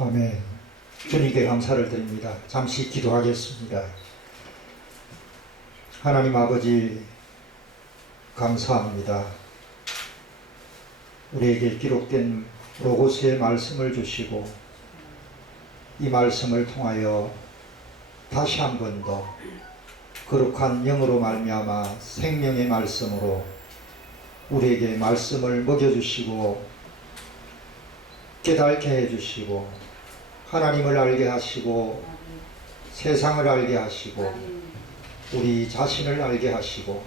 아멘. 주님께 감사를 드립니다. 잠시 기도하겠습니다. 하나님 아버지, 감사합니다. 우리에게 기록된 로고스의 말씀을 주시고 이 말씀을 통하여 다시 한 번 더 거룩한 영으로 말미암아 생명의 말씀으로 우리에게 말씀을 먹여주시고 깨닫게 해주시고 하나님을 알게 하시고 세상을 알게 하시고 우리 자신을 알게 하시고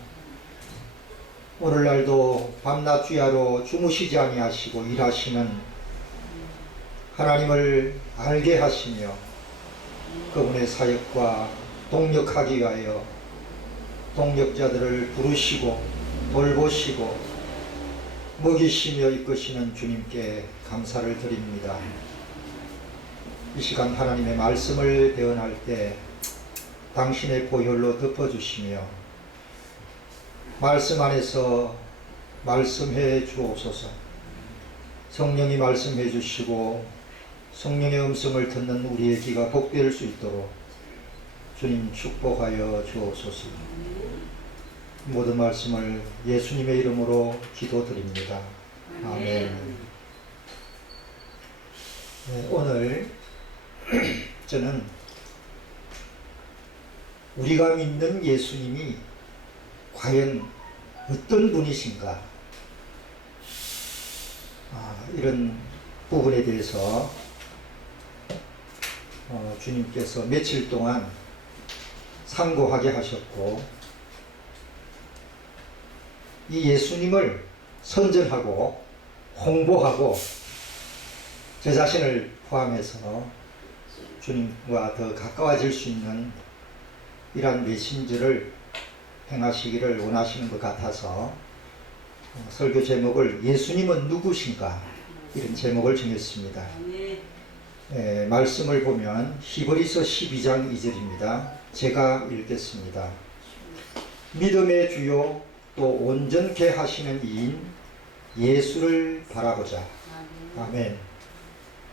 오늘날도 밤낮 주야로 주무시지 아니하시고 일하시는 하나님을 알게 하시며 그분의 사역과 동력하기 위하여 동력자들을 부르시고 돌보시고 먹이시며 이끄시는 주님께 감사를 드립니다. 이 시간 하나님의 말씀을 대언할 때 당신의 보혈로 덮어주시며 말씀 안에서 말씀해 주옵소서. 성령이 말씀해 주시고 성령의 음성을 듣는 우리의 귀가 복될 수 있도록 주님 축복하여 주옵소서. 모든 말씀을 예수님의 이름으로 기도드립니다. 아멘. 네, 오늘 저는 우리가 믿는 예수님이 과연 어떤 분이신가, 이런 부분에 대해서 주님께서 며칠 동안 상고하게 하셨고 이 예수님을 선전하고 홍보하고 제 자신을 포함해서 주님과 더 가까워질 수 있는 이러한 메신저를 행하시기를 원하시는 것 같아서 설교 제목을 예수님은 누구신가 이런 제목을 정했습니다. 말씀을 보면 히브리서 12장 2절입니다. 제가 읽겠습니다. 믿음의 주요 또 온전케 하시는 이인 예수를 바라보자. 아멘.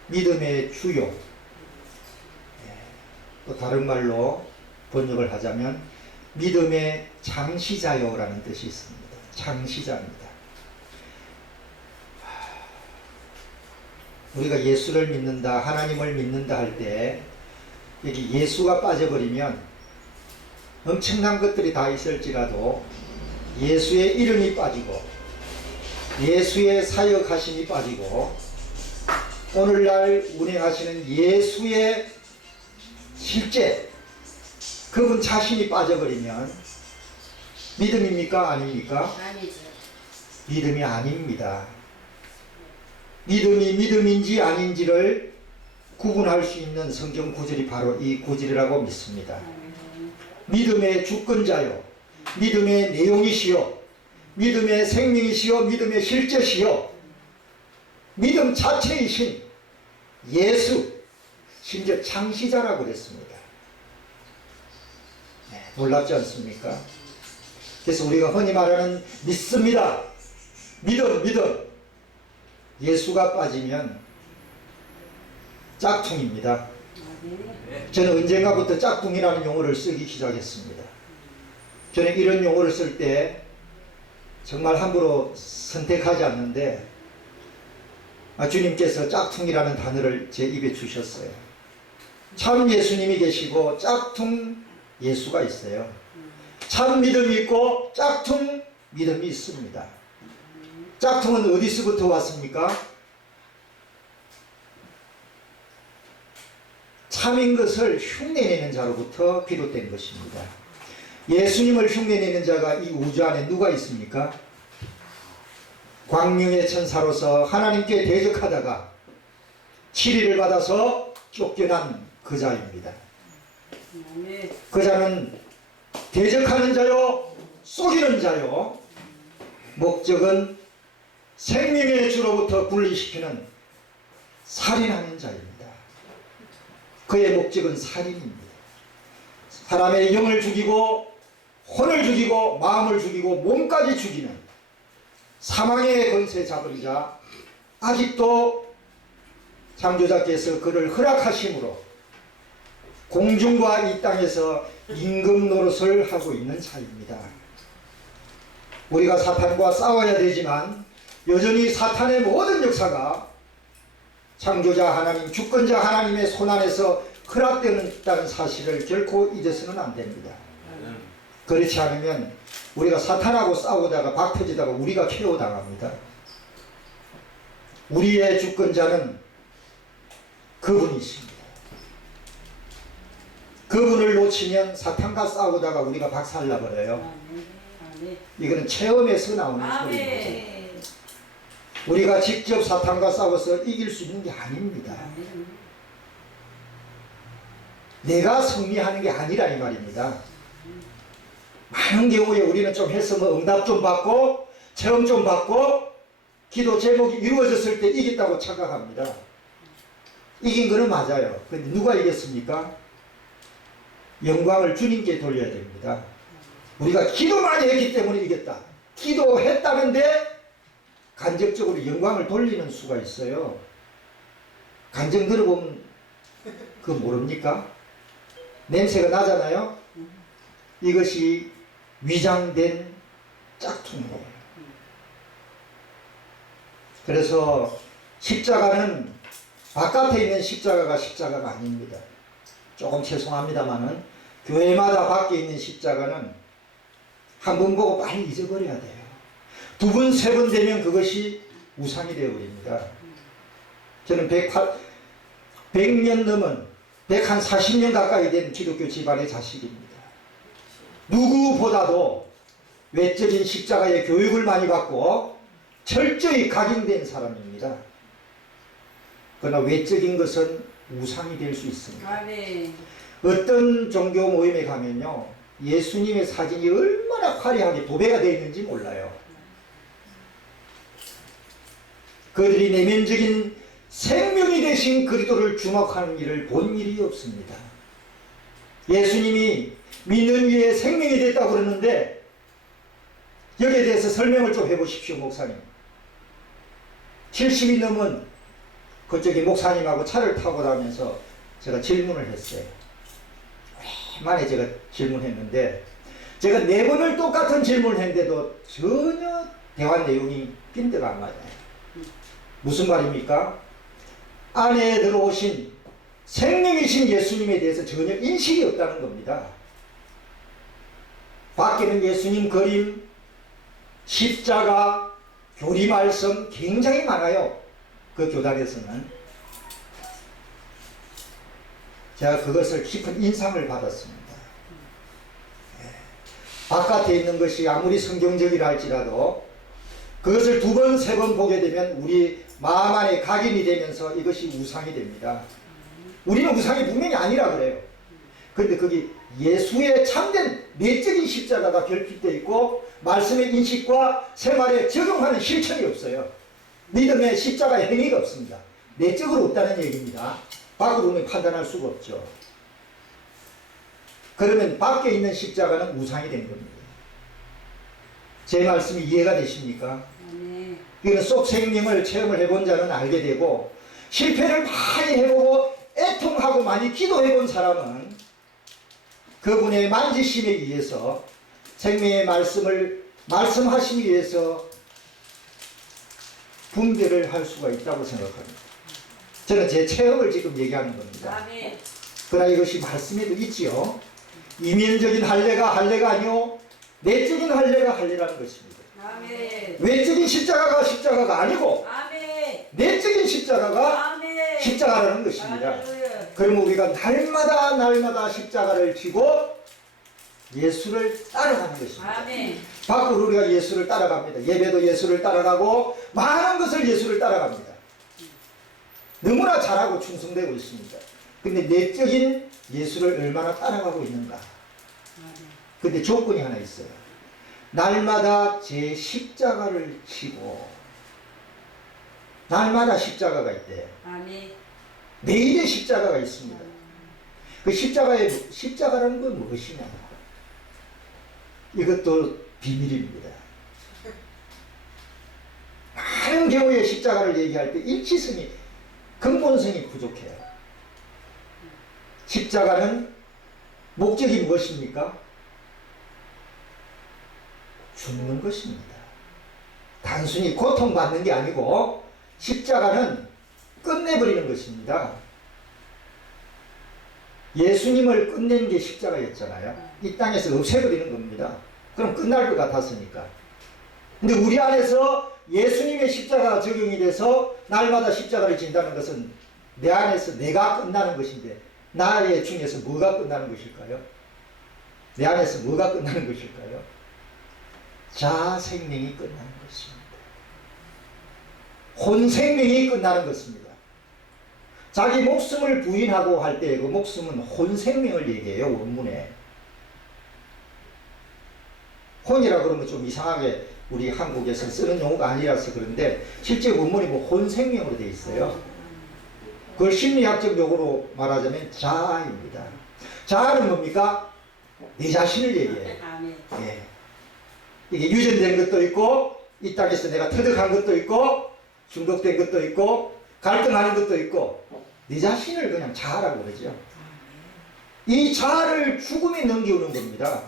믿음의 주요, 또 다른 말로 번역을 하자면 믿음의 창시자요라는 뜻이 있습니다. 창시자입니다. 우리가 예수를 믿는다, 하나님을 믿는다 할 때 여기 예수가 빠져버리면 엄청난 것들이 다 있을지라도 예수의 이름이 빠지고 예수의 사역하심이 빠지고 오늘날 운행하시는 예수의 실제 그분 자신이 빠져버리면 믿음입니까? 아닙니까? 아니죠. 믿음이 아닙니다. 믿음이 믿음인지 아닌지를 구분할 수 있는 성경 구절이 바로 이 구절이라고 믿습니다. 믿음의 주권자요, 믿음의 내용이시요, 믿음의 생명이시요, 믿음의 실제시요, 믿음 자체이신 예수, 심지어 창시자라고 그랬습니다. 놀랍지 않습니까? 그래서 우리가 흔히 말하는 믿습니다, 믿음, 예수가 빠지면 짝퉁입니다. 저는 언젠가부터 짝퉁이라는 용어를 쓰기 시작했습니다. 저는 이런 용어를 쓸 때 정말 함부로 선택하지 않는데 주님께서 짝퉁이라는 단어를 제 입에 주셨어요. 참 예수님이 계시고 짝퉁 예수가 있어요. 참 믿음이 있고 짝퉁 믿음이 있습니다. 짝퉁은 어디서부터 왔습니까? 참인 것을 흉내내는 자로부터 비롯된 것입니다. 예수님을 흉내내는 자가 이 우주 안에 누가 있습니까? 광명의 천사로서 하나님께 대적하다가 치리를 받아서 쫓겨난 그 자입니다. 그 자는 대적하는 자요, 속이는 자요, 목적은 생명의 주로부터 분리시키는 살인하는 자입니다. 그의 목적은 살인입니다. 사람의 영을 죽이고 혼을 죽이고 마음을 죽이고 몸까지 죽이는 사망의 권세 잡은 자, 아직도 창조자께서 그를 허락하심으로 공중과 이 땅에서 임금 노릇을 하고 있는 사이입니다. 우리가 사탄과 싸워야 되지만 여전히 사탄의 모든 역사가 창조자 하나님, 주권자 하나님의 손안에서 허락되는 사실을 결코 잊어서는 안 됩니다. 그렇지 않으면 우리가 사탄하고 싸우다가 박터지다가 우리가 KO 당합니다. 우리의 주권자는 그분이십니다. 그분을 놓치면 사탄과 싸우다가 우리가 박살나버려요. 이거는 체험에서 나오는 소리입니다. 우리가 직접 사탄과 싸워서 이길 수 있는 게 아닙니다. 내가 승리하는 게 아니라 이 말입니다. 많은 경우에 우리는 좀 했으면 응답 좀 받고 체험 좀 받고 기도 제목이 이루어졌을 때 이겼다고 착각합니다. 이긴 거는 맞아요. 근데 누가 이겼습니까? 영광을 주님께 돌려야 됩니다. 우리가 기도 많이 했기 때문에 이겼다. 기도했다는데 간접적으로 영광을 돌리는 수가 있어요. 간증 들어보면 그거 모릅니까? 냄새가 나잖아요. 이것이 위장된 짝퉁이에요. 그래서 십자가는 바깥에 있는 십자가가 십자가가 아닙니다. 조금 죄송합니다만은 교회마다 밖에 있는 십자가는 한 번 보고 빨리 잊어버려야 돼요. 두 번, 세 번 되면 그것이 우상이 되어버립니다. 저는 100년 넘은 140년 가까이 된 기독교 집안의 자식입니다. 누구보다도 외적인 십자가의 교육을 많이 받고 철저히 각인된 사람입니다. 그러나 외적인 것은 우상이 될 수 있습니다. 어떤 종교 모임에 가면요, 예수님의 사진이 얼마나 화려하게 도배가 되어 있는지 몰라요. 그들이 내면적인 생명이 되신 그리스도를 주목하는 일을 본 일이 없습니다. 예수님이 믿는 위에 생명이 됐다고 그러는데 여기에 대해서 설명을 좀 해보십시오, 목사님. 70이 넘은 그쪽에 목사님하고 차를 타고 다니면서 제가 질문을 했어요. 오랜만에 제가 질문했는데 제가 4번을 똑같은 질문을 했는데도 전혀 대화 내용이 핀트가 안 맞아요. 무슨 말입니까? 안에 들어오신 생명이신 예수님에 대해서 전혀 인식이 없다는 겁니다. 밖에는 예수님 그림, 십자가, 교리 말씀 굉장히 많아요. 그 교단에서는. 제가 그것을 깊은 인상을 받았습니다. 바깥에 있는 것이 아무리 성경적이라 할지라도 그것을 2번, 3번 보게 되면 우리 마음 안에 각인이 되면서 이것이 우상이 됩니다. 우리는 우상이 분명히 아니라 그래요. 그런데 거기 예수의 참된 내적인 십자가가 결핍되어 있고 말씀의 인식과 생활에 적용하는 실천이 없어요. 믿음의 십자가의 행위가 없습니다. 내적으로 없다는 얘기입니다. 밖으로는 판단할 수가 없죠. 그러면 밖에 있는 십자가는 우상이 된 겁니다. 제 말씀이 이해가 되십니까? 이거는 속 생명을 체험을 해본 자는 알게 되고 실패를 많이 해보고 애통하고 많이 기도해본 사람은 그분의 만지심에 의해서 생명의 말씀을 말씀하시기 위해서 분별을 할 수가 있다고 생각합니다. 저는 제 체험을 지금 얘기하는 겁니다. 그러나 이것이 말씀에도 있지요. 이면적인 할례가 할례가 아니오 내적인 할례가 할례라는 것입니다. 외적인 십자가가 십자가가 아니고 내적인 십자가가 십자가라는 것입니다. 그러면 우리가 날마다 날마다 십자가를 지고 예수를 따라가는 것입니다. 밖으로 우리가 예수를 따라갑니다. 예배도 예수를 따라가고 많은 것을 예수를 따라갑니다. 너무나 잘하고 충성되고 있습니다. 근데 내적인 예수를 얼마나 따라가고 있는가? 근데 조건이 하나 있어요. 날마다 제 십자가를 지고 날마다 십자가가 있대요. 매일의 십자가가 있습니다. 그 십자가라는 건 무엇이냐? 이것도 비밀입니다. 많은 경우에 십자가를 얘기할 때 일치성이 근본성이 부족해요. 십자가는 목적이 무엇입니까? 죽는 것입니다. 단순히 고통받는 게 아니고 십자가는 끝내버리는 것입니다. 예수님을 끝낸 게 십자가였잖아요. 이 땅에서 없애버리는 겁니다. 그럼 끝날 것 같았으니까. 근데 우리 안에서 예수님의 십자가가 적용이 돼서 날마다 십자가를 진다는 것은 내 안에서 내가 끝나는 것인데 나의 중에서 뭐가 끝나는 것일까요? 내 안에서 뭐가 끝나는 것일까요? 자아 생명이 끝나는 것입니다. 혼 생명이 끝나는 것입니다. 자기 목숨을 부인하고 할 때 그 목숨은 혼 생명을 얘기해요. 원문에. 혼이라 그러면 좀 이상하게 우리 한국에서 쓰는 용어가 아니라서 그런데 실제 원문이 뭐 혼 생명으로 되어 있어요. 그걸 심리학적 용어로 말하자면 자아입니다. 자아는 뭡니까? 내 자신을 얘기해요. 예. 이게 유전된 것도 있고 이 땅에서 내가 터득한 것도 있고 중독된 것도 있고 갈등하는 것도 있고 내 자신을 그냥 자아라고 그러죠. 이 자아를 죽음에 넘기우는 겁니다.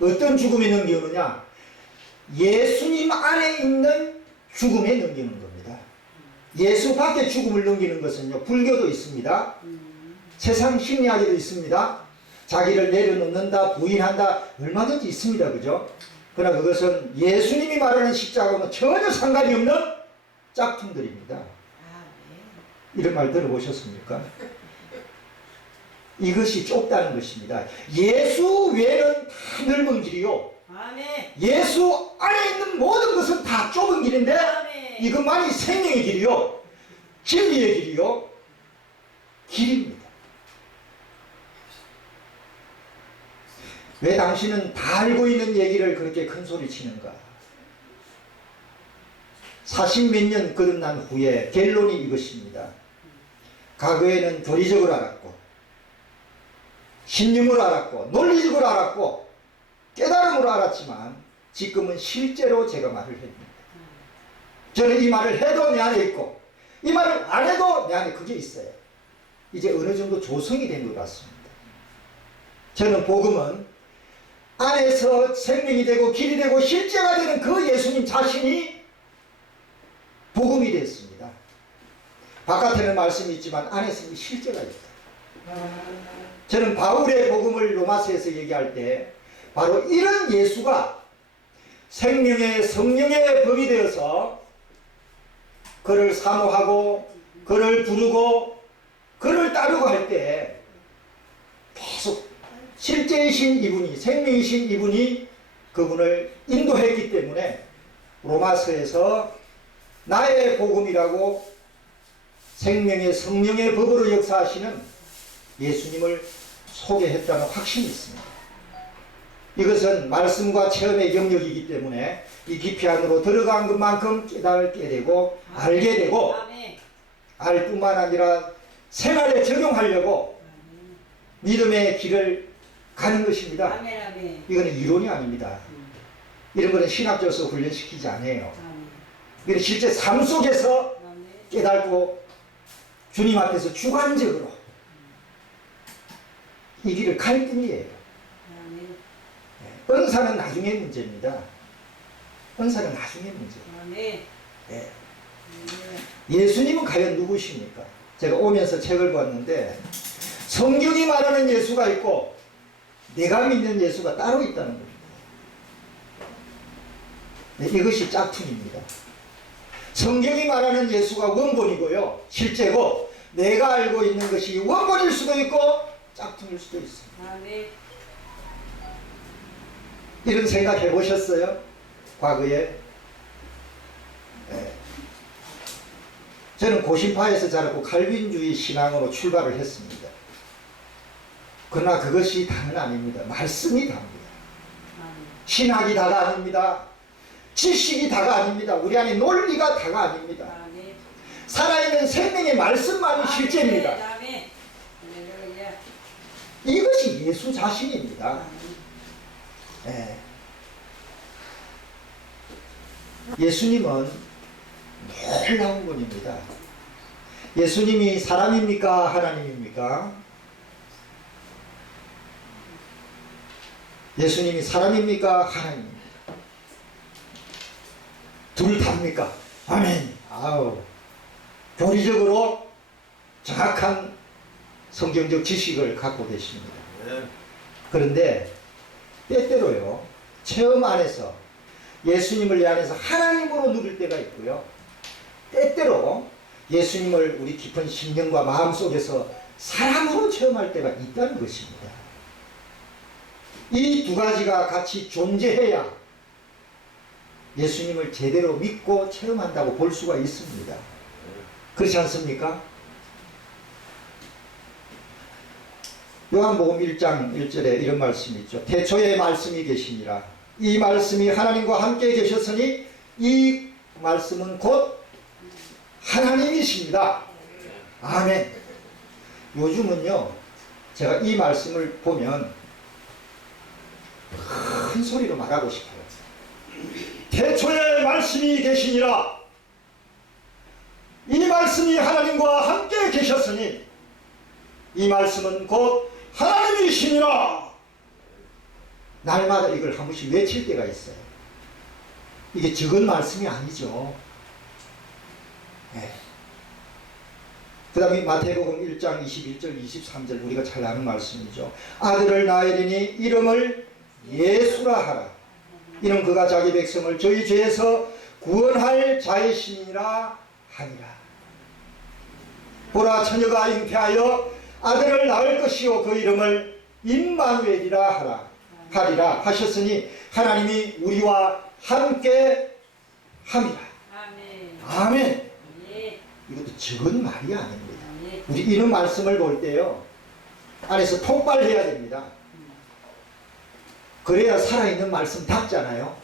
어떤 죽음에 넘기우느냐? 예수님 안에 있는 죽음에 넘기는 겁니다. 예수 밖에 죽음을 넘기는 것은요, 불교도 있습니다. 세상 심리학에도 있습니다. 자기를 내려놓는다, 부인한다, 얼마든지 있습니다. 그죠? 그러나 그것은 예수님이 말하는 십자가와는 전혀 상관이 없는 짝퉁들입니다. 이런 말 들어보셨습니까? 이것이 좁다는 것입니다. 예수 외에는 다 넓은 길이요. 예수 안에 있는 모든 것은 다 좁은 길인데 이것만이 생명의 길이요. 진리의 길이요. 길입니다. 왜 당신은 다 알고 있는 얘기를 그렇게 큰 소리 치는가? 40몇 년 거듭난 후에 결론이 이것입니다. 과거에는 교리적으로 알았고 신념으로 알았고 논리적으로 알았고 깨달음으로 알았지만 지금은 실제로 제가 말을 합니다. 저는 이 말을 해도 내 안에 있고 이 말을 안 해도 내 안에 그게 있어요. 이제 어느 정도 조성이 된 것 같습니다. 저는 복음은 안에서 생명이 되고 길이 되고 실제가 되는 그 예수님 자신이 복음이 됐습니다. 바깥에는 말씀이 있지만 안에서는 실제가 있다. 저는 바울의 복음을 로마서에서 얘기할 때 바로 이런 예수가 생명의 성령의 법이 되어서 그를 사모하고 그를 부르고 그를 따르고 할 때 계속 실제이신 이분이 생명이신 이분이 그분을 인도했기 때문에 로마서에서 나의 복음이라고 생명의 성령의 법으로 역사하시는 예수님을 소개했다는 확신이 있습니다. 이것은 말씀과 체험의 영역이기 때문에 이 깊이 안으로 들어간 것만큼 깨닫게 되고 알게 되고 알 뿐만 아니라 생활에 적용하려고 믿음의 길을 가는 것입니다. 이거는 이론이 아닙니다. 이런 거는 신학적으로 훈련시키지 않아요. 이건 실제 삶 속에서 깨닫고 주님 앞에서 주관적으로 이 길을 갈 뿐이에요. 은사는 나중에 문제입니다. 은사는 나중에 문제예요. 네. 예수님은 과연 누구십니까? 제가 오면서 책을 봤는데 성경이 말하는 예수가 있고 내가 믿는 예수가 따로 있다는 겁니다. 네, 이것이 짝퉁입니다. 성경이 말하는 예수가 원본이고요. 실제고 내가 알고 있는 것이 원본일 수도 있고 짝퉁일 수도 있습니다. 이런 생각 해보셨어요? 과거에? 네. 저는 고신파에서 자랐고 칼빈주의 신앙으로 출발을 했습니다. 그러나 그것이 다는 아닙니다. 말씀이 다입니다. 신학이 다가 아닙니다. 지식이 다가 아닙니다. 우리 안에 논리가 다가 아닙니다. 살아있는 생명의 말씀만이 실제입니다. 이것이 예수 자신입니다. 네. 예수님은 놀라운 분입니다. 예수님이 사람입니까? 하나님입니까? 예수님이 사람입니까? 하나님입니까? 둘 다입니까? 아멘. 아우, 교리적으로 정확한 성경적 지식을 갖고 계십니다. 그런데 때때로요, 체험 안에서 예수님을 내 안에서 하나님으로 누릴 때가 있고요, 때때로 예수님을 우리 깊은 심령과 마음속에서 사람으로 체험할 때가 있다는 것입니다. 이 두 가지가 같이 존재해야 예수님을 제대로 믿고 체험한다고 볼 수가 있습니다. 그렇지 않습니까? 요한복음 1장 1절에 이런 말씀이 있죠. 태초에 말씀이 계시니라. 이 말씀이 하나님과 함께 계셨으니 이 말씀은 곧 하나님이십니다. 아멘. 요즘은요, 제가 이 말씀을 보면 큰 소리로 말하고 싶어요. 태초에 말씀이 계시니라. 이 말씀이 하나님과 함께 계셨으니 이 말씀은 곧 하나님이시니라. 날마다 이걸 한 번씩 외칠 때가 있어요. 이게 적은 말씀이 아니죠. 네. 그 다음에 마태복음 1장 21절 23절 우리가 잘 아는 말씀이죠. 아들을 낳으리니 이름을 예수라 하라. 이는 그가 자기 백성을 저희 죄에서 구원할 자이시니라 하니라. 보라, 처녀가 잉태하여 아들을 낳을 것이요 그 이름을 임마누엘이라 하리라 하셨으니 하나님이 우리와 함께 함이라. 아멘. 아멘. 예. 이것도 적은 말이 아닙니다. 예. 우리 이런 말씀을 볼 때요, 안에서 폭발해야 됩니다. 그래야 살아있는 말씀 답잖아요.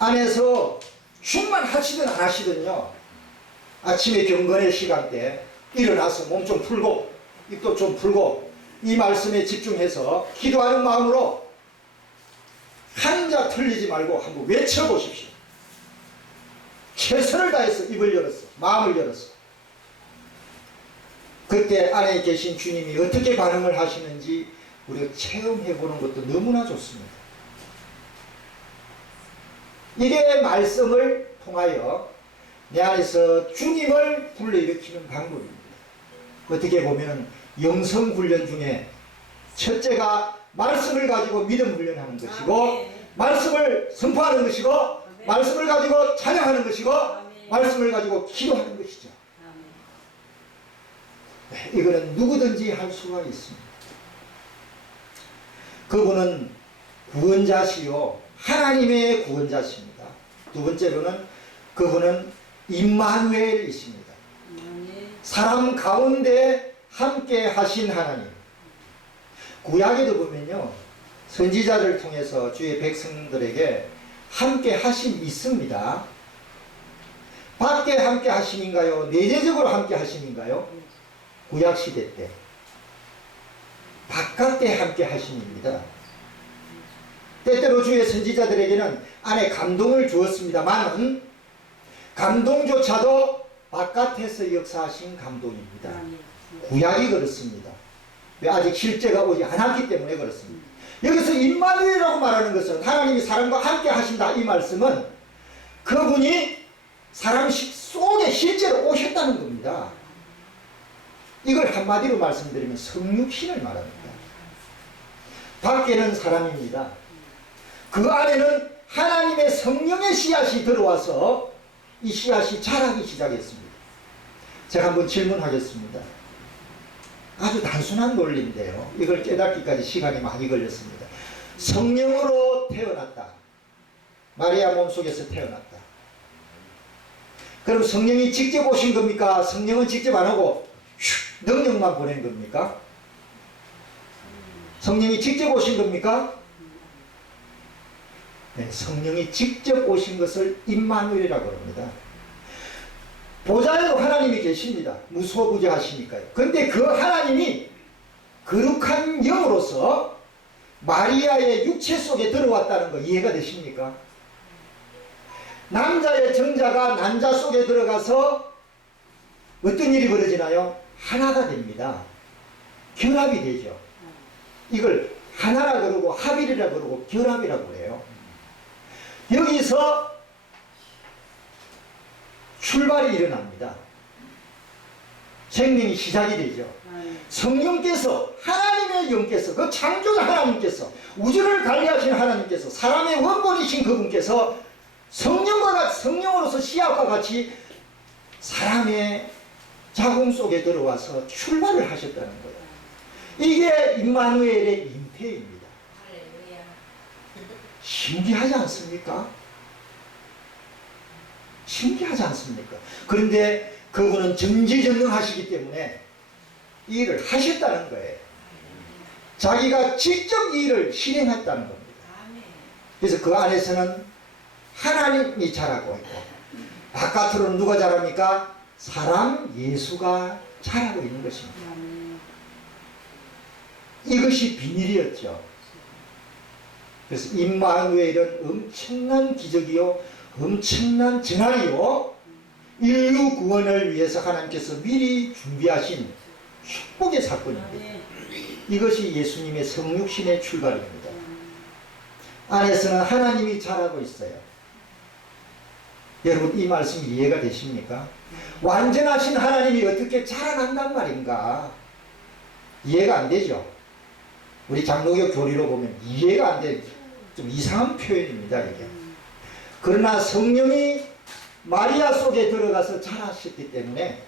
안에서 충만하시든 안 하시든요, 아침에 경건의 시간대 일어나서 몸 좀 풀고 입도 좀 풀고 이 말씀에 집중해서 기도하는 마음으로 한자 틀리지 말고 한번 외쳐보십시오. 최선을 다해서 입을 열었어, 마음을 열었어. 그때 안에 계신 주님이 어떻게 반응을 하시는지 우리가 체험해보는 것도 너무나 좋습니다. 이게 말씀을 통하여 내 안에서 주님을 불러일으키는 방법입니다. 어떻게 보면 영성훈련 중에 첫째가 말씀을 가지고 믿음 훈련하는 것이고, 말씀을 선포하는 것이고, 말씀을 가지고 찬양하는 것이고, 말씀을 가지고 기도하는 것이죠. 네, 이거는 누구든지 할 수가 있습니다. 그분은 구원자시요 하나님의 구원자십니다. 두 번째로는 그분은 임마누엘이십니다. 사람 가운데 함께 하신 하나님. 구약에도 보면요, 선지자를 통해서 주의 백성들에게 함께 하심이 있습니다. 밖에 함께 하심인가요? 내재적으로 함께 하심인가요? 구약시대 때 바깥에 함께 하심입니다. 때때로 주의 선지자들에게는 안에 감동을 주었습니다만 감동조차도 바깥에서 역사하신 감동입니다. 구약이 그렇습니다. 왜? 아직 실제가 오지 않았기 때문에 그렇습니다. 여기서 임마누엘이라고 말하는 것은 하나님이 사람과 함께 하신다, 이 말씀은 그분이 사람 속에 실제로 오셨다는 겁니다. 이걸 한마디로 말씀드리면 성육신을 말합니다. 밖에는 사람입니다. 그 안에는 하나님의 성령의 씨앗이 들어와서 이 씨앗이 자라기 시작했습니다. 제가 한번 질문하겠습니다. 아주 단순한 논리인데요, 이걸 깨닫기까지 시간이 많이 걸렸습니다. 성령으로 태어났다. 마리아 몸속에서 태어났다. 그럼 성령이 직접 오신 겁니까? 성령은 직접 안 오고 능력만 보낸 겁니까? 성령이 직접 오신 겁니까? 네, 성령이 직접 오신 것을 임마누엘이라고 합니다. 보좌에도 하나님이 계십니다. 무소부재하시니까요. 그런데 그 하나님이 거룩한 영으로서 마리아의 육체 속에 들어왔다는 거 이해가 되십니까? 남자의 정자가 난자 속에 들어가서 어떤 일이 벌어지나요? 하나가 됩니다. 결합이 되죠. 이걸 하나라 그러고 합일이라 그러고 결합이라고 그래요. 여기서 출발이 일어납니다. 생명이 시작이 되죠. 성령께서, 하나님의 영께서, 그 창조자 하나님께서, 우주를 관리하신 하나님께서, 사람의 원본이신 그분께서 성령으로서 씨앗과 같이 사람의 자궁 속에 들어와서 출발을 하셨다는 거예요. 이게 임마누엘의 잉태입니다. 신기하지 않습니까? 신기하지 않습니까? 그런데 그분은 전지전능하시기 때문에 이 일을 하셨다는 거예요. 자기가 직접 이 일을 실행했다는 겁니다. 그래서 그 안에서는 하나님이 자라고 있고, 바깥으로는 누가 자랍니까? 사람 예수가 자라고 있는 것입니다. 이것이 비밀이었죠. 그래서 임마누엘은 엄청난 기적이요, 엄청난 전환이요, 인류 구원을 위해서 하나님께서 미리 준비하신 축복의 사건입니다. 이것이 예수님의 성육신의 출발입니다. 안에서는 하나님이 자라고 있어요. 여러분, 이 말씀이 이해가 되십니까? 완전하신 하나님이 어떻게 자라난단 말인가? 이해가 안 되죠? 우리 장로교 교리로 보면 이해가 안 돼. 좀 이상한 표현입니다, 이게. 그러나 성령이 마리아 속에 들어가서 자라셨기 때문에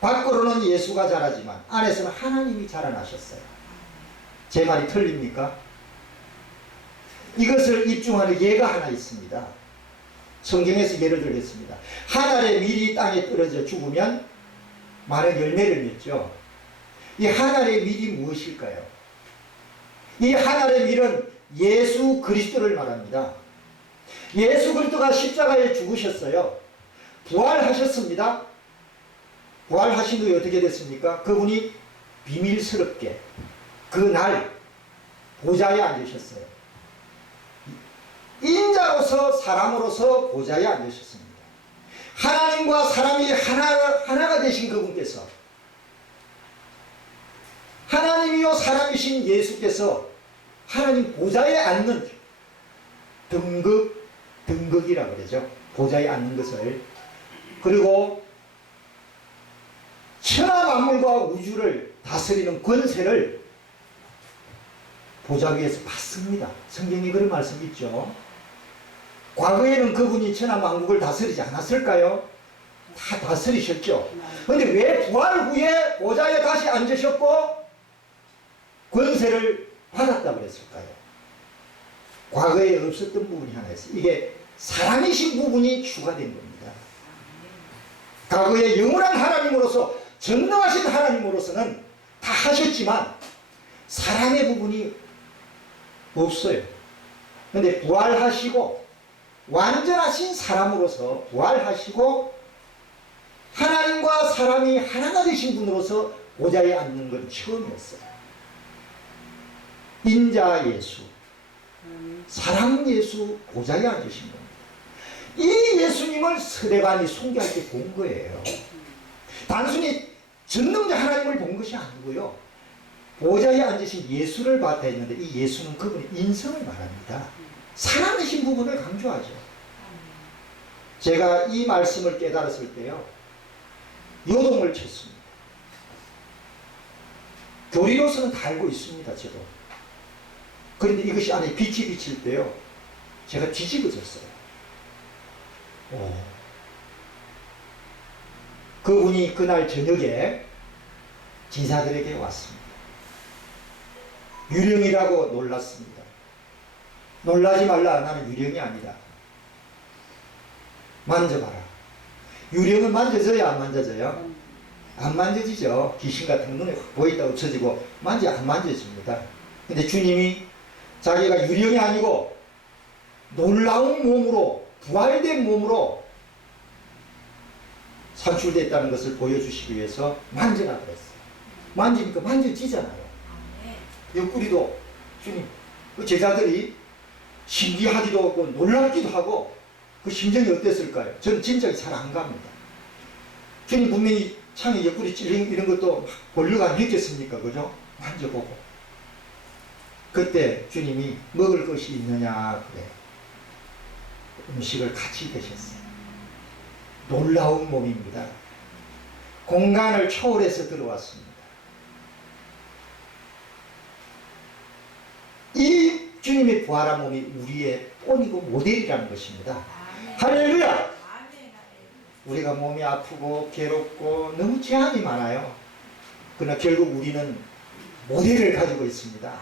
밖으로는 예수가 자라지만 안에서는 하나님이 자라나셨어요. 제 말이 틀립니까? 이것을 입증하는 예가 하나 있습니다. 성경에서 예를 들겠습니다. 한 알의 밀이 땅에 떨어져 죽으면 많은 열매를 맺죠. 이 한 알의 밀이 무엇일까요? 이 한 알의 밀은 예수 그리스도를 말합니다. 예수 그리스도가 십자가에 죽으셨어요. 부활하셨습니다. 부활하신 후에 어떻게 됐습니까? 그분이 비밀스럽게 그날 보좌에 앉으셨어요. 인자로서 사람으로서 보좌에 앉으셨습니다. 하나님과 사람이 하나가 되신 그분께서, 하나님이요 사람이신 예수께서 하나님 보좌에 앉는 등극이라 그러죠. 보좌에 앉는 것을. 그리고 천하 만물과 우주를 다스리는 권세를 보좌 위에서 받습니다. 성경에 그런 말씀이 있죠. 과거에는 그분이 천하 만국을 다스리지 않았을까요? 다 다스리셨죠. 그런데 왜 부활 후에 보좌에 다시 앉으셨고 권세를 받았다고 그랬을까요? 과거에 없었던 부분이 하나 있어요. 이게 사람이신 부분이 추가된 겁니다. 과거에 영원한 하나님으로서, 전능하신 하나님으로서는 다 하셨지만 사람의 부분이 없어요. 그런데 부활하시고 완전하신 사람으로서 부활하시고 하나님과 사람이 하나가 되신 분으로서 보좌에 앉는 건 처음이었어요. 인자 예수, 사랑 예수 보좌에 앉으신 겁니다. 이 예수님을 스데반이 순교할 때 본 거예요. 단순히 전능자 하나님을 본 것이 아니고요, 보좌에 앉으신 예수를 봤다 했는데 이 예수는 그분의 인성을 말합니다. 사람이신 부분을 강조하죠. 제가 이 말씀을 깨달았을 때요, 요동을 쳤습니다. 교리로서는 다 알고 있습니다, 저도. 그런데 이것이 안에 빛이 비칠 때요, 제가 뒤집어졌어요. 그분이 그날 저녁에 제자들에게 왔습니다. 유령이라고 놀랐습니다. 놀라지 말라, 나는 유령이 아니다. 만져봐라. 유령은 만져져야 안 만져져요? 안 만져지죠. 귀신 같은 거 눈에 보인다고 쳐지고 안 만져집니다. 근데 주님이 자기가 유령이 아니고 놀라운 몸으로, 부활된 몸으로 산출됐다는 것을 보여주시기 위해서 만져라 그랬어요. 만지니까 만져지잖아요. 옆구리도 주님, 그 제자들이 신기하기도 하고 놀랍기도 하고 그 심정이 어땠을까요? 저는 진작에 잘 안 갑니다. 주님 분명히 창에 옆구리 찔린 이런 것도 볼류가 안 했겠습니까? 그죠? 만져보고. 그때 주님이 먹을 것이 있느냐 그래. 음식을 같이 드셨어요. 놀라운 몸입니다. 공간을 초월해서 들어왔습니다. 이 주님의 부활한 몸이 우리의 본이고 모델이라는 것입니다. 할렐루야! 우리가 몸이 아프고 괴롭고 너무 제한이 많아요. 그러나 결국 우리는 모델을 가지고 있습니다.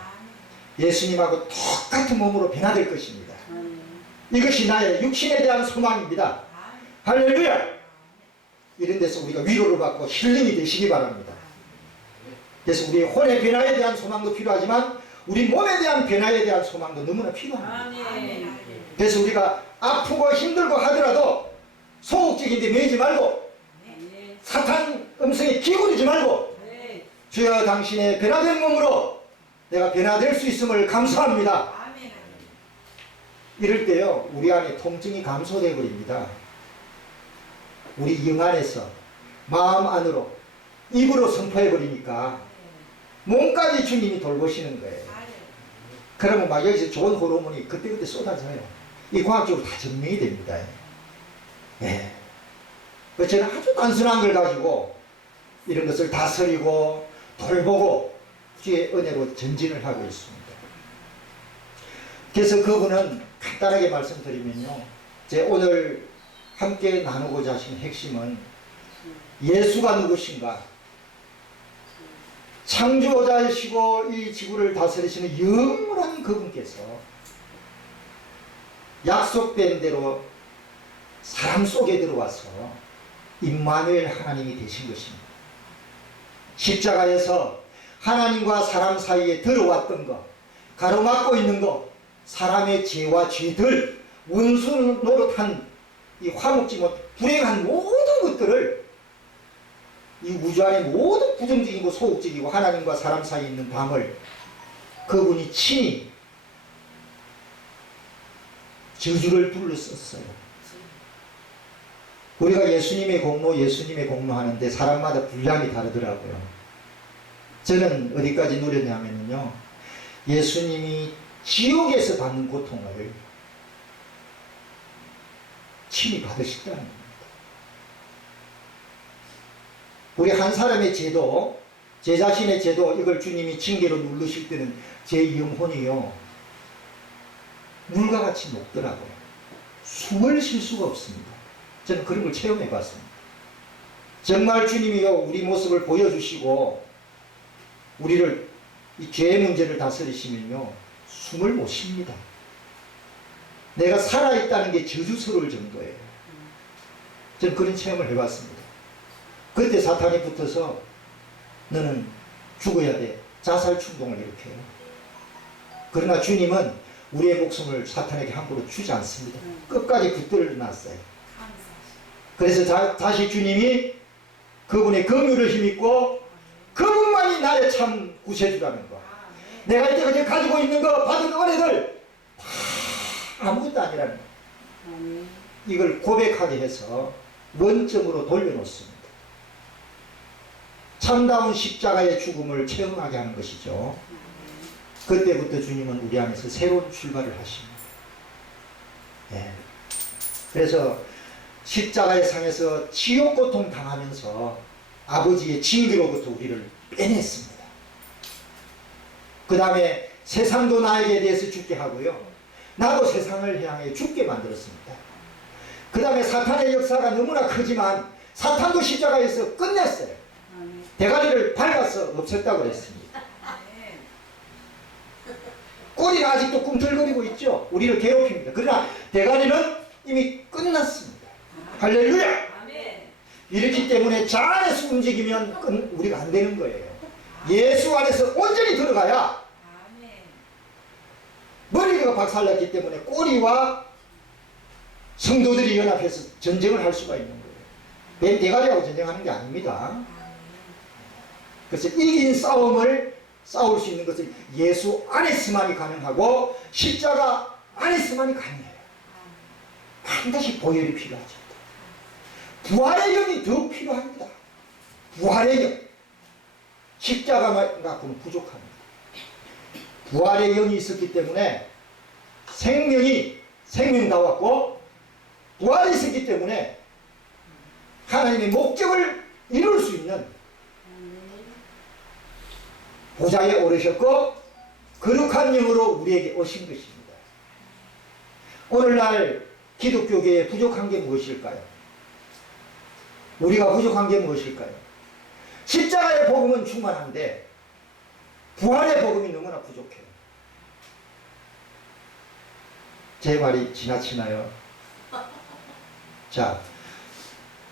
예수님하고 똑같은 몸으로 변화될 것입니다. 이것이 나의 육신에 대한 소망입니다. 할렐루야! 이런 데서 우리가 위로를 받고 힐링이 되시기 바랍니다. 그래서 우리의 혼의 변화에 대한 소망도 필요하지만 우리 몸에 대한 변화에 대한 소망도 너무나 필요합니다. 그래서 우리가 아프고 힘들고 하더라도 소극적인데 매이지 말고 사탄 음성에 기울이지 말고 주여 당신의 변화된 몸으로 내가 변화될 수 있음을 감사합니다. 이럴 때요 우리 안에 통증이 감소되어 버립니다. 우리 영 안에서 마음 안으로 입으로 선포해 버리니까 몸까지 주님이 돌보시는 거예요. 그러면 막 여기서 좋은 호르몬이 그때그때 쏟아져요. 이 과학적으로 다 증명이 됩니다. 예. 저는 아주 단순한 걸 가지고 이런 것을 다스리고 돌보고 주의 은혜로 전진을 하고 있습니다. 그래서 그분은 간단하게 말씀드리면요, 제 오늘 함께 나누고자 하신 핵심은 예수가 누구신가? 창조자이시고 이 지구를 다스리시는 영원한 그분께서 약속된 대로 사람 속에 들어와서 임마누엘 하나님이 되신 것입니다. 십자가에서 하나님과 사람 사이에 들어왔던 것, 가로막고 있는 것, 사람의 죄와 죄들, 원수 노릇한 이 화목지 못 불행한 모든 것들을 이 우주 안에 모든 부정적이고 소극적이고 하나님과 사람 사이에 있는 담을 그분이 친히 저주를 불렀었어요. 우리가 예수님의 공로 하는데 사람마다 분량이 다르더라고요. 저는 어디까지 누렸냐면요, 예수님이 지옥에서 받는 고통을 친히 받으셨다는 겁니다. 우리 한 사람의 죄도, 제 자신의 죄도 이걸 주님이 징계로 누르실 때는 제 영혼이요 물과 같이 녹더라고요. 숨을 쉴 수가 없습니다. 저는 그런 걸 체험해 봤습니다. 정말 주님이요 우리 모습을 보여주시고 우리를 이 죄의 문제를 다스리시면요 숨을 못 쉽니다. 내가 살아있다는 게 저주스러울 정도예요. 저는 그런 체험을 해봤습니다. 그때 사탄이 붙어서 너는 죽어야 돼, 자살 충동을 일으켜요. 그러나 주님은 우리의 목숨을 사탄에게 함부로 주지 않습니다. 끝까지 붙들어 놨어요. 그래서 다시 주님이 그분의 긍휼을 힘입고 그분만이 나의 참 구세주라는 거, 내가 이때까지 가지고 있는 거 받은 은혜들 다 아무것도 아니라는 거, 이걸 고백하게 해서 원점으로 돌려놓습니다. 참다운 십자가의 죽음을 체험하게 하는 것이죠. 그때부터 주님은 우리 안에서 새로운 출발을 하십니다. 예. 그래서 십자가의 상에서 지옥 고통 당하면서 아버지의 징계로부터 우리를 빼냈습니다. 그 다음에 세상도 나에게 대해서 죽게 하고요, 나도 세상을 향해 죽게 만들었습니다. 그 다음에 사탄의 역사가 너무나 크지만 사탄도 십자가에서 끝냈어요. 대가리를 밟아서 없앴다고 그랬습니다. 꼬리는 아직도 꿈틀거리고 있죠. 우리를 괴롭힙니다. 그러나 대가리는 이미 끝났습니다. 할렐루야! 이렇기 때문에 자 안에서 움직이면 우리가 안 되는 거예요. 예수 안에서 온전히 들어가야 머리가 박살났기 때문에 꼬리와 성도들이 연합해서 전쟁을 할 수가 있는 거예요. 내 대가리하고 전쟁하는 게 아닙니다. 그래서 이긴 싸움을 싸울 수 있는 것은 예수 안에서만이 가능하고 십자가 안에서만이 가능해요. 반드시 보혈이 필요하죠. 부활의 영이 더 필요합니다. 부활의 영. 십자가만 갖고는 부족합니다. 부활의 영이 있었기 때문에 생명다웠고 부활이 있었기 때문에 하나님의 목적을 이룰 수 있는 보좌에 오르셨고 거룩한 영으로 우리에게 오신 것입니다. 오늘날 기독교계에 부족한 게 무엇일까요? 우리가 부족한 게 무엇일까요? 십자가의 복음은 충만한데 부활의 복음이 너무나 부족해요. 제 말이 지나치나요? 자,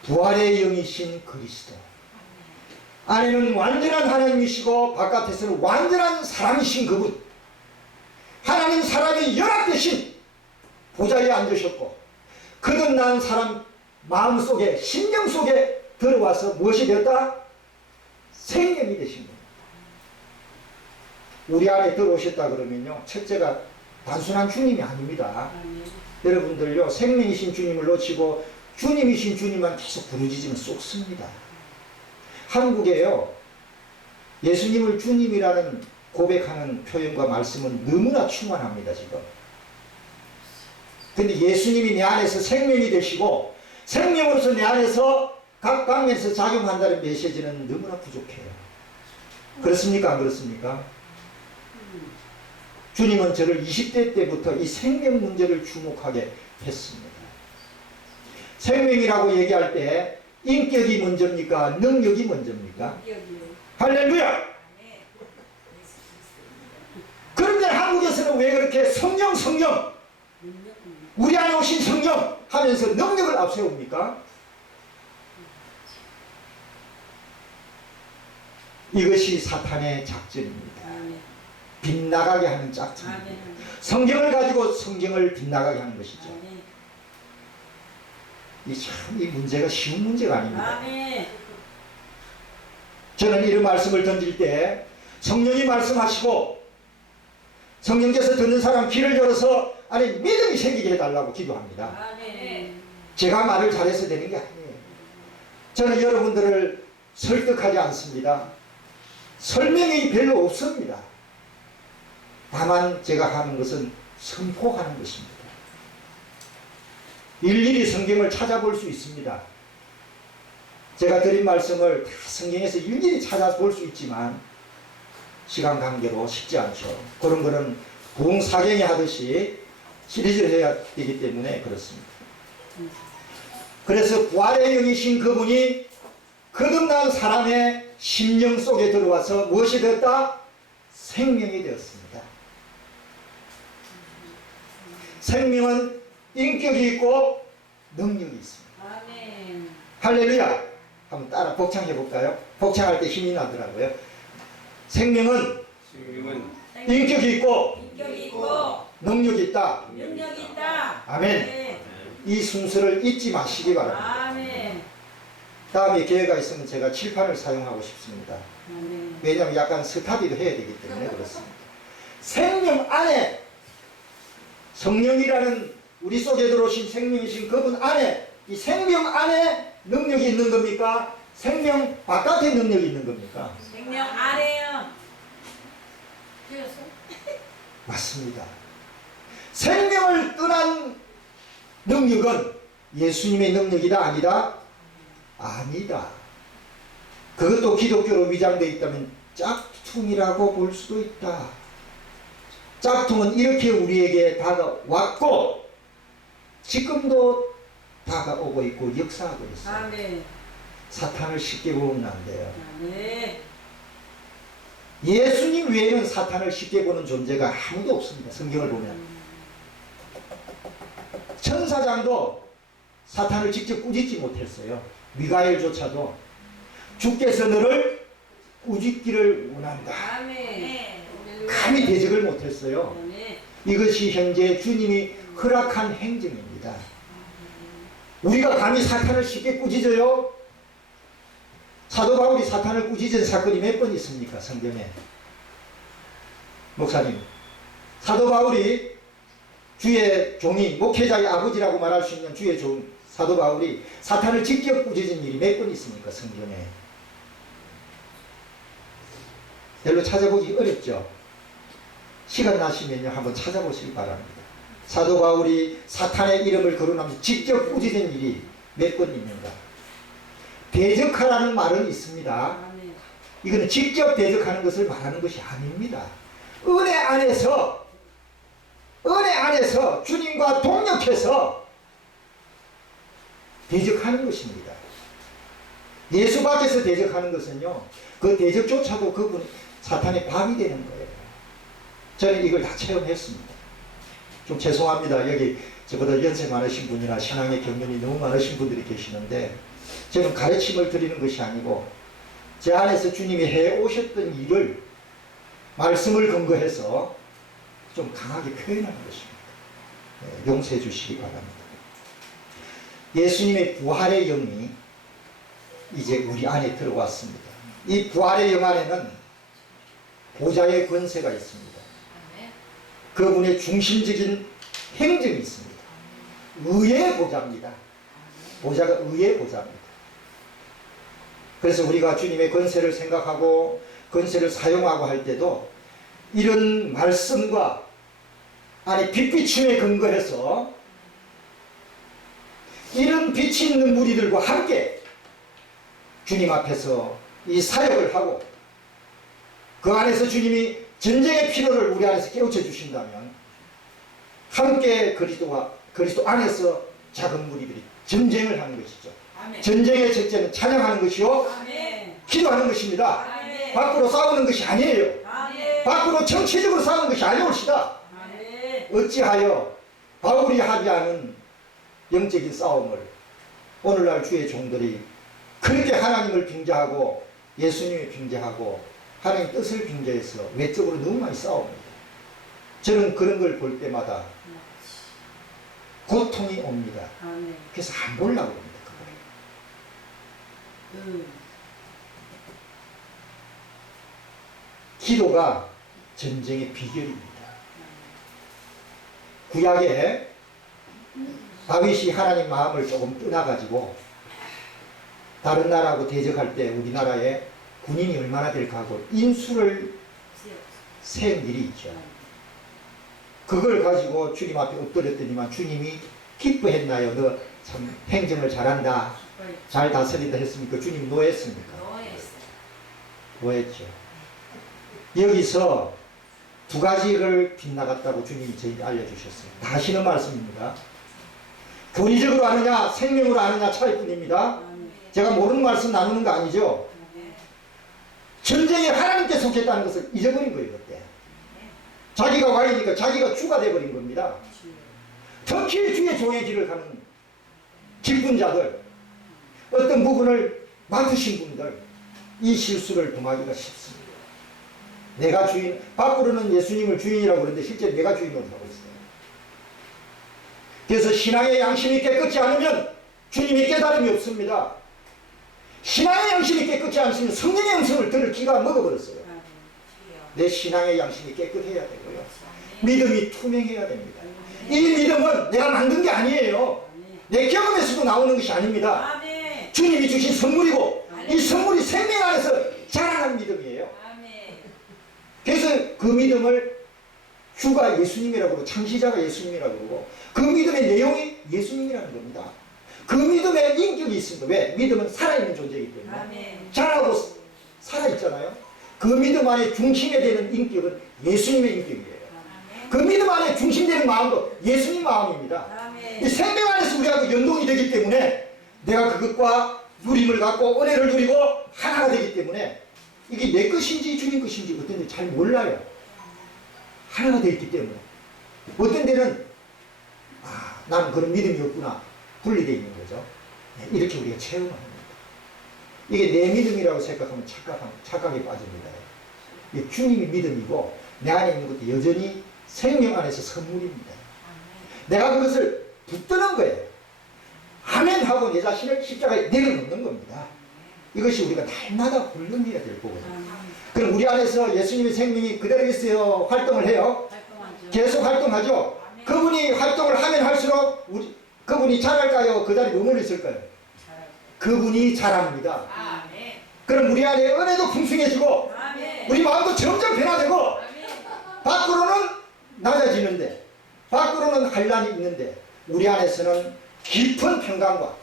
부활의 영이신 그리스도, 안에는 완전한 하나님이시고 바깥에서는 완전한 사람이신 그분, 하나님 사람이 연합되신 보좌에 앉으셨고 거듭난 사람 마음속에 심령 속에 들어와서 무엇이 되었다? 생명이 되신 겁니다. 우리 안에 들어오셨다 그러면요, 첫째가 단순한 주님이 아닙니다. 여러분들요, 생명이신 주님을 놓치고 주님이신 주님만 계속 부르짖으면 쏙습니다. 한국에요, 예수님을 주님이라는 고백하는 표현과 말씀은 너무나 충만합니다, 지금. 근데 예수님이 내 안에서 생명이 되시고 생명으로서 내 안에서 각 방면에서 작용한다는 메시지는 너무나 부족해요. 그렇습니까? 안 그렇습니까? 주님은 저를 20대 때부터 이 생명 문제를 주목하게 했습니다. 생명이라고 얘기할 때 인격이 먼저입니까? 능력이 먼저입니까? 할렐루야! 그런데 한국에서는 왜 그렇게 성령 우리 안에 오신 성령 하면서 능력을 앞세웁니까? 이것이 사탄의 작전입니다. 빗나가게 하는 작전입니다. 성경을 가지고 성경을 빗나가게 하는 것이죠. 이 문제가 쉬운 문제가 아닙니다. 저는 이런 말씀을 던질 때 성령이 말씀하시고 성령께서 듣는 사람 귀를 열어서 안에 믿음이 생기게 해달라고 기도합니다. 제가 말을 잘해서 되는 게 아니에요. 저는 여러분들을 설득하지 않습니다. 설명이 별로 없습니다. 다만 제가 하는 것은 선포하는 것입니다. 일일이 성경을 찾아볼 수 있습니다. 제가 드린 말씀을 다 성경에서 일일이 찾아볼 수 있지만 시간 관계로 쉽지 않죠. 그런 거는 부흥사경이 하듯이 시리즈를 해야 되기 때문에 그렇습니다. 그래서 부활의 영이신 그분이 거듭난 사람의 심령 속에 들어와서 무엇이 되었다? 생명이 되었습니다. 생명은 인격이 있고 능력이 있습니다. 아멘. 할렐루야! 한번 따라 복창해 볼까요? 복창할 때 힘이 나더라고요. 생명은 인격이 있고 능력이 있다. 능력이 있다. 아멘. 네. 이 순서를 잊지 마시기 바랍니다. 아멘. 다음에 기회가 있으면 제가 칠판을 사용하고 싶습니다. 아멘. 왜냐하면 약간 스타디도 해야 되기 때문에 그렇습니다. 생명 안에 성령이라는 우리 속에 들어오신 생명이신 그분 안에, 이 생명 안에 능력이 있는 겁니까? 생명 바깥에 능력이 있는 겁니까? 생명 아래요. 맞습니다. 생명을 떠난 능력은 예수님의 능력이다 아니다? 아니다. 그것도 기독교로 위장되어 있다면 짝퉁이라고 볼 수도 있다. 짝퉁은 이렇게 우리에게 다가왔고 지금도 다가오고 있고 역사하고 있어요. 아멘. 사탄을 쉽게 보면 안 돼요. 아멘. 예수님 외에는 사탄을 쉽게 보는 존재가 아무도 없습니다. 성경을 보면 천사장도 사탄을 직접 꾸짖지 못했어요. 미가엘조차도 주께서 너를 꾸짖기를 원한다. 아멘. 감히 대적을 못했어요. 아멘. 이것이 현재 주님이 허락한 행정입니다. 우리가 감히 사탄을 쉽게 꾸짖어요? 사도 바울이 사탄을 꾸짖은 사건이 몇 번 있습니까? 성경에. 목사님, 사도 바울이 주의 종이 목회자의 아버지라고 말할 수 있는 주의 종 사도 바울이 사탄을 직접 꾸짖은 일이 몇 번 있습니까? 성경에. 별로 찾아보기 어렵죠. 시간 나시면요 한번 찾아보시기 바랍니다. 사도 바울이 사탄의 이름을 거론하면서 직접 꾸짖은 일이 몇 번 있는가. 대적하라는 말은 있습니다. 아멘. 이거는 직접 대적하는 것을 말하는 것이 아닙니다. 은혜 안에서 주님과 동역해서 대적하는 것입니다. 예수 밖에서 대적하는 것은요, 그 대적조차도 그분 사탄의 밥이 되는 거예요. 저는 이걸 다 체험했습니다. 좀 죄송합니다. 여기 저보다 연세 많으신 분이나 신앙의 경륜이 너무 많으신 분들이 계시는데, 저는 가르침을 드리는 것이 아니고 제 안에서 주님이 해오셨던 일을 말씀을 근거해서 좀 강하게 표현하는 것입니다. 용서해 주시기 바랍니다. 예수님의 부활의 영이 이제 우리 안에 들어왔습니다. 이 부활의 영 안에는 보좌의 권세가 있습니다. 그분의 중심적인 행정이 있습니다. 의의 보좌입니다. 보좌가 의의 보좌입니다. 그래서 우리가 주님의 권세를 생각하고 권세를 사용하고 할 때도 이런 말씀과 안에 빛비춤에 근거해서 이런 빛이 있는 무리들과 함께 주님 앞에서 이 사역을 하고 그 안에서 주님이 전쟁의 필요를 우리 안에서 깨우쳐 주신다면 함께 그리스도 안에서 작은 무리들이 전쟁을 하는 것이죠. 아멘. 전쟁의 첫째는 찬양하는 것이요 아멘. 기도하는 것입니다. 아멘. 밖으로 싸우는 것이 아니에요. 아멘. 밖으로 정치적으로 싸우는 것이 아니옵시다. 아멘. 어찌하여 바울이 하비하는 영적인 싸움을 오늘날 주의 종들이 그렇게 하나님을 빙자하고 예수님을 빙자하고 하나님 뜻을 빙자해서 외적으로 너무 많이 싸웁니다. 저는 그런 걸 볼 때마다 고통이 옵니다. 아멘. 그래서 안 보려고 합니다. 그걸. 기도가 전쟁의 비결입니다. 구약에 다윗이 하나님 마음을 조금 떠나가지고 다른 나라하고 대적할 때 우리나라에 군인이 얼마나 될까 하고 인수를 세운 일이 있죠. 그걸 가지고 주님 앞에 엎드렸더니만 주님이 기뻐했나요? 너 참 행정을 잘한다, 잘 다스린다 했습니까? 주님 노했습니까? 노했죠. 여기서 두 가지를 빗나갔다고 주님이 저희에게 알려주셨어요. 다시는 말씀입니다. 교리적으로 아느냐 생명으로 아느냐 차이뿐입니다. 제가 모르는 말씀 나누는 거 아니죠. 전쟁에 하나님께 속했다는 것을 잊어버린 거예요. 그때 자기가 왕이니까 자기가 주가 돼버린 겁니다. 특히 주의 종의 길을 가는 길분자들, 어떤 부분을 맡으신 분들, 이 실수를 범하기가 쉽습니다. 내가 주인, 밖으로는 예수님을 주인이라고 그러는데 실제 내가 주인으로 하고 있어요. 그래서 신앙의 양심이 깨끗지 않으면 주님의 깨달음이 없습니다. 신앙의 양심이 깨끗지 않으면 성령의 음성을 들을 기가 먹어버렸어요. 내 신앙의 양심이 깨끗해야 되고요. 믿음이 투명해야 됩니다. 이 믿음은 내가 만든 게 아니에요. 내 경험에서도 나오는 것이 아닙니다. 아멘. 주님이 주신 선물이고 이 선물이 생명 안에서 자라는 믿음이에요. 아멘. 그래서 그 믿음을 주가 예수님이라고 그러고 창시자가 예수님이라고 그러고 그 믿음의 내용이 예수님이라는 겁니다. 그 믿음에 인격이 있습니다. 왜? 믿음은 살아있는 존재이기 때문에. 아멘. 자라고 살아있잖아요. 그 믿음 안에 중심이 되는 인격은 예수님의 인격이에요. 그 믿음 안에 중심되는 마음도 예수님 마음입니다. 아멘. 이 생명 안에서 우리하고 연동이 되기 때문에 내가 그것과 누림을 갖고 은혜를 누리고 하나가 되기 때문에 이게 내 것인지 주님 것인지 어떤 데 잘 몰라요. 하나가 되어 있기 때문에. 어떤 데는 나는 그런 믿음이 없구나. 분리되어 있는 거죠. 이렇게 우리가 체험합니다. 이게 내 믿음이라고 생각하면 착각에 빠집니다. 이게 주님이 믿음이고 내 안에 있는 것도 여전히 생명 안에서 선물입니다. 내가 그것을 붙드는 거예요. 아멘 하고 내 자신을 십자가에 내려놓는 겁니다. 이것이 우리가 날마다 훈련해야 될 거거든요. 그럼 우리 안에서 예수님의 생명이 그대로 있어요? 활동을 해요? 활동하죠. 계속 활동하죠? 그분이 활동을 하면 할수록 그분이 잘할까요? 그 자리에 머물러 있을까요? 그분이 잘합니다. 아멘. 그럼 우리 안에 은혜도 풍성해지고 아멘. 우리 마음도 점점 변화되고 아멘. 밖으로는 낮아지는데 밖으로는 환란이 있는데 우리 안에서는 깊은 평강과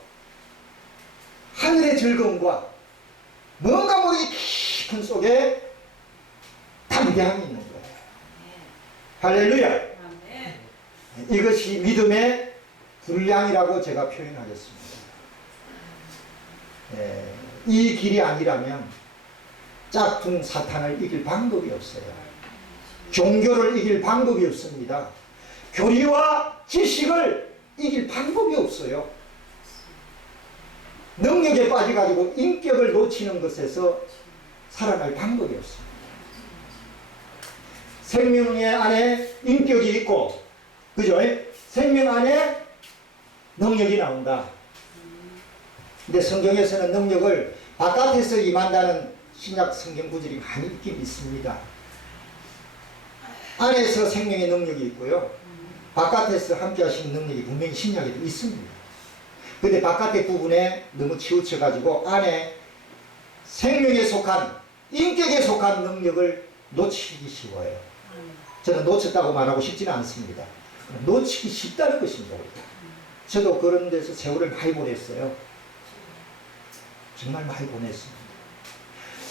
하늘의 즐거움과 뭔가 모르게 깊은 속에 담대함이 있는 거예요. 할렐루야. 아멘. 이것이 믿음의 분량이라고 제가 표현하겠습니다. 이 길이 아니라면 짝퉁 사탄을 이길 방법이 없어요. 종교를 이길 방법이 없습니다. 교리와 지식을 이길 방법이 없어요. 능력에 빠져가지고 인격을 놓치는 것에서 살아날 방법이 없습니다. 생명 안에 인격이 있고, 그죠? 생명 안에 능력이 나온다. 근데 성경에서는 능력을 바깥에서 임한다는 신약 성경 구절이 많이 있긴 있습니다. 안에서 생명의 능력이 있고요. 바깥에서 함께 하시는 능력이 분명히 신약에도 있습니다. 근데 바깥의 부분에 너무 치우쳐가지고 안에 생명에 속한, 인격에 속한 능력을 놓치기 쉬워요. 저는 놓쳤다고 말하고 싶지는 않습니다. 놓치기 쉽다는 것입니다. 저도 그런 데서 세월을 많이 보냈어요. 정말 많이 보냈습니다.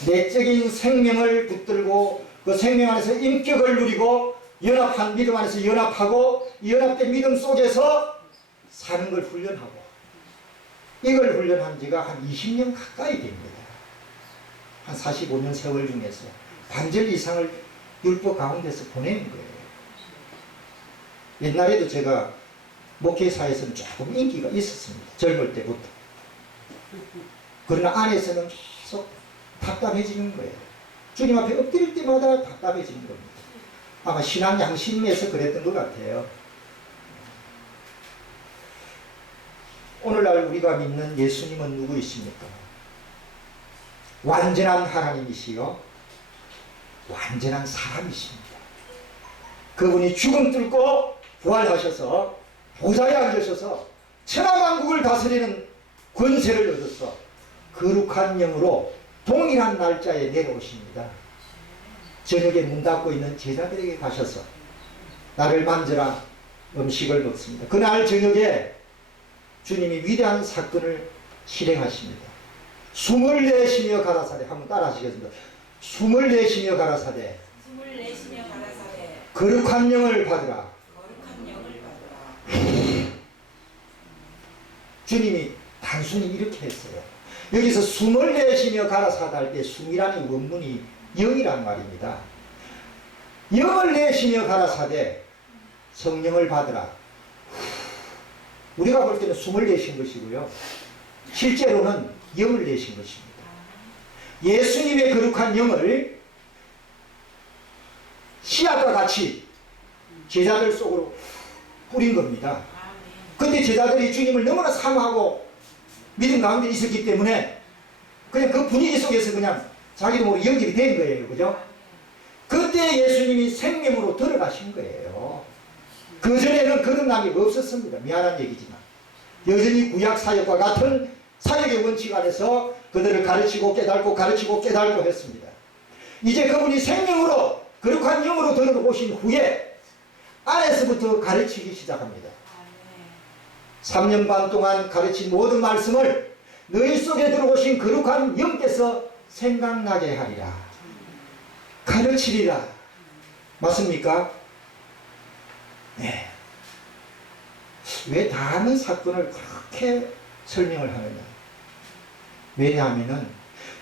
내적인 생명을 붙들고 그 생명 안에서 인격을 누리고 연합한 믿음 안에서 연합하고 이 연합된 믿음 속에서 사는 걸 훈련하고 이걸 훈련한 지가 한 20년 가까이 됩니다. 한 45년 세월 중에서 반절 이상을 율법 가운데서 보내는 거예요. 옛날에도 제가 목회사에서는 조금 인기가 있었습니다. 젊을 때부터. 그러나 안에서는 계속 답답해지는 거예요. 주님 앞에 엎드릴 때마다 답답해지는 겁니다. 아마 신앙 양심에서 그랬던 것 같아요. 오늘날 우리가 믿는 예수님은 누구이십니까? 완전한 하나님이시요 완전한 사람이십니다. 그분이 죽음 뚫고 부활하셔서 보좌에 앉으셔서 천하만국을 다스리는 권세를 얻어서 거룩한 영으로 동일한 날짜에 내려오십니다. 저녁에 문 닫고 있는 제자들에게 가셔서 나를 만져라 음식을 먹습니다. 그날 저녁에 주님이 위대한 사건을 실행하십니다. 숨을 내쉬며 가라사대. 한번 따라 하시겠습니다. 숨을 내쉬며 가라사대. 숨을 내쉬며 가라사대. 거룩한 영을 받으라. 거룩한 영을 받으라. 주님이 단순히 이렇게 했어요. 여기서 숨을 내쉬며 가라사대 할 때 숨이라는 원문이 영이란 말입니다. 영을 내쉬며 가라사대 성령을 받으라. 우리가 볼 때는 숨을 내신 것이고요. 실제로는 영을 내신 것입니다. 예수님의 거룩한 영을 씨앗과 같이 제자들 속으로 뿌린 겁니다. 그때 제자들이 주님을 너무나 사모하고 믿음 가운데 있었기 때문에 그냥 그 분위기 속에서 그냥 자기도 모르게 연결이 된 거예요. 그죠? 그때 예수님이 생명으로 들어가신 거예요. 그전에는 거듭남이 없었습니다. 미안한 얘기지만. 여전히 구약 사역과 같은 사역의 원칙 안에서 그들을 가르치고 깨달고 했습니다. 이제 그분이 생명으로 거룩한 영으로 들어오신 후에 안에서부터 가르치기 시작합니다. 3년 반 동안 가르친 모든 말씀을 너희 속에 들어오신 거룩한 영께서 생각나게 하리라. 가르치리라. 맞습니까? 네. 왜 다른 사건을 그렇게 설명을 하느냐? 왜냐하면은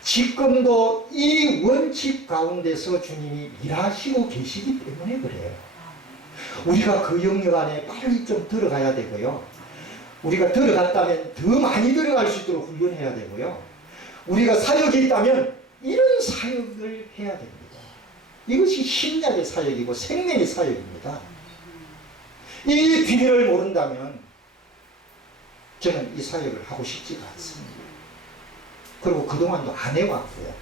지금도 이 원칙 가운데서 주님이 일하시고 계시기 때문에 그래요. 우리가 그 영역 안에 빨리 좀 들어가야 되고요. 우리가 들어갔다면 더 많이 들어갈 수 있도록 훈련해야 되고요. 우리가 사역이 있다면 이런 사역을 해야 됩니다. 이것이 신약의 사역이고 생명의 사역입니다. 이 비밀을 모른다면 저는 이 사역을 하고 싶지가 않습니다. 그리고 그동안도 안 해왔고요.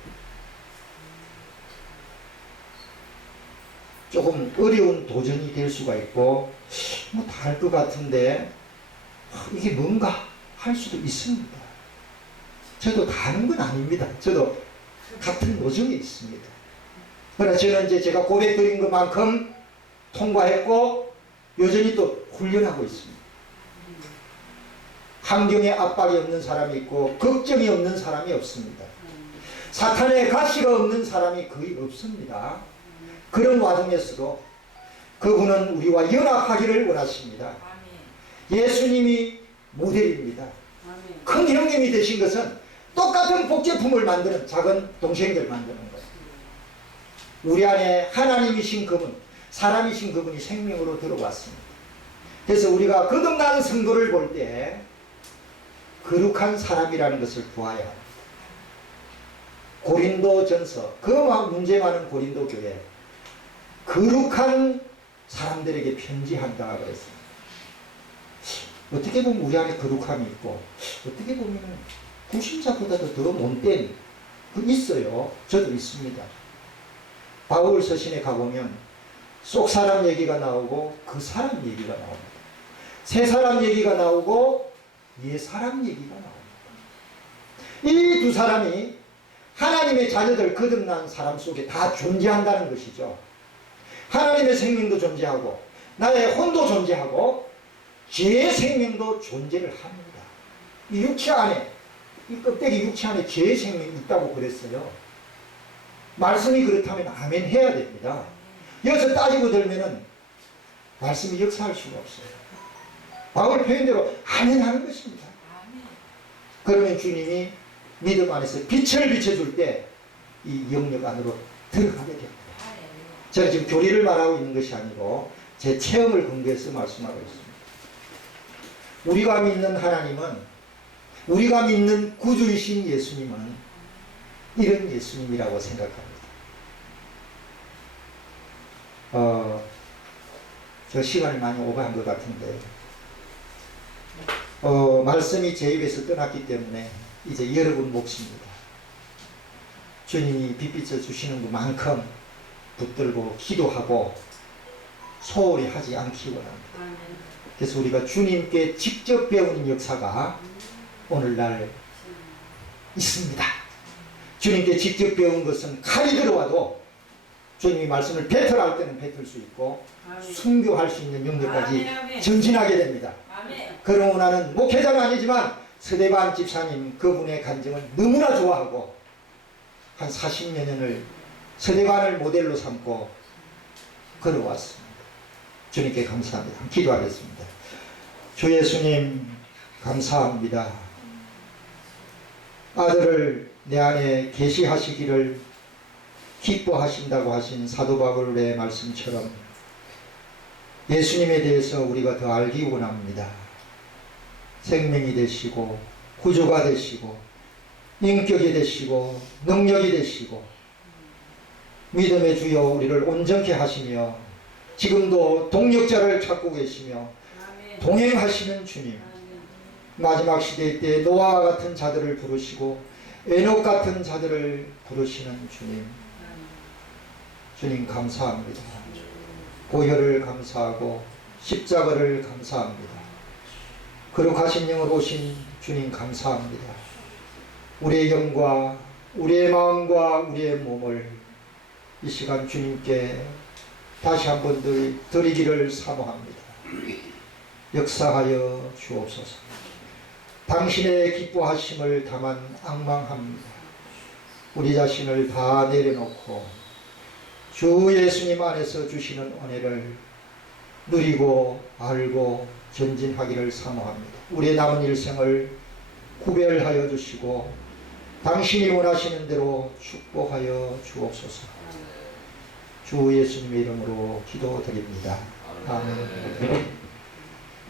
조금 어려운 도전이 될 수가 있고 뭐 다 할 것 같은데 이게 뭔가 할 수도 있습니다. 저도 다 아는 건 아닙니다. 저도 같은 노정에 있습니다. 그러나 저는 이제 제가 고백드린 것만큼 통과했고 여전히 또 훈련하고 있습니다. 환경에 압박이 없는 사람이 있고 걱정이 없는 사람이 없습니다. 사탄의 가시가 없는 사람이 거의 없습니다. 그런 와중에서도 그분은 우리와 연합하기를 원하십니다. 예수님이 모델입니다. 큰 형님이 되신 것은 똑같은 복제품을 만드는 작은 동생들 만드는 거예요. 우리 안에 하나님이신 그분, 사람이신 그분이 생명으로 들어왔습니다. 그래서 우리가 거듭난 성도를 볼 때 거룩한 사람이라는 것을 보아야 합니다. 고린도전서, 그 문제 많은 고린도 교회, 거룩한 사람들에게 편지한다 그랬습니다. 어떻게 보면 우리 안에 거룩함이 있고 어떻게 보면 구심자보다도 더 못된 있어요. 저도 있습니다. 바울 서신에 가보면 속 사람 얘기가 나오고 그 사람 얘기가 나옵니다. 새 사람 얘기가 나오고 옛 사람 얘기가 나옵니다. 이 두 사람이 하나님의 자녀들 거듭난 사람 속에 다 존재한다는 것이죠. 하나님의 생명도 존재하고 나의 혼도 존재하고 죄의 생명도 존재를 합니다. 이 육체 안에, 이 껍데기 육체 안에 죄의 생명이 있다고 그랬어요. 말씀이 그렇다면 아멘 해야 됩니다. 여기서 따지고 들면은 말씀이 역사할 수가 없어요. 바울 표현대로 아멘 하는 것입니다. 그러면 주님이 믿음 안에서 빛을 비춰줄 때 이 영역 안으로 들어가게 됩니다. 제가 지금 교리를 말하고 있는 것이 아니고 제 체험을 근거해서 말씀하고 있습니다. 우리가 믿는 하나님은, 우리가 믿는 구주이신 예수님은 이런 예수님이라고 생각합니다. 저 시간이 많이 오버한 것 같은데 말씀이 제 입에서 떠났기 때문에 이제 여러분 몫입니다. 주님이 빛비춰 주시는 것만큼 붙들고 기도하고 소홀히 하지 않기 원합니다. 그래서 우리가 주님께 직접 배우는 역사가 오늘날 있습니다. 주님께 직접 배운 것은 칼이 들어와도 주님이 말씀을 뱉어할 때는 뱉을 수 있고 순교할 수 있는 영역까지 전진하게 됩니다. 그러고 나는 목회자는 아니지만 스데반 집사님 그분의 간증을 너무나 좋아하고 한 40여 년을 스데반을 모델로 삼고 걸어왔습니다. 주님께 감사합니다. 기도하겠습니다. 주 예수님 감사합니다. 아들을 내 안에 계시하시기를 기뻐하신다고 하신 사도 바울의 말씀처럼 예수님에 대해서 우리가 더 알기 원합니다. 생명이 되시고 구주가 되시고 인격이 되시고 능력이 되시고 믿음의 주여 우리를 온전케 하시며 지금도 동력자를 찾고 계시며 동행하시는 주님, 마지막 시대 때 노아와 같은 자들을 부르시고 에녹 같은 자들을 부르시는 주님, 주님 감사합니다. 보혈을 감사하고 십자가를 감사합니다. 거룩하신 영으로 오신 주님 감사합니다. 우리의 영과 우리의 마음과 우리의 몸을 이 시간 주님께 다시 한 번 드리기를 사모합니다. 역사하여 주옵소서. 당신의 기뻐하심을 다만 앙망합니다. 우리 자신을 다 내려놓고 주 예수님 안에서 주시는 은혜를 누리고 알고 전진하기를 사모합니다. 우리의 남은 일생을 구별하여 주시고 당신이 원하시는 대로 축복하여 주옵소서. 주 예수님의 이름으로 기도드립니다. 아멘.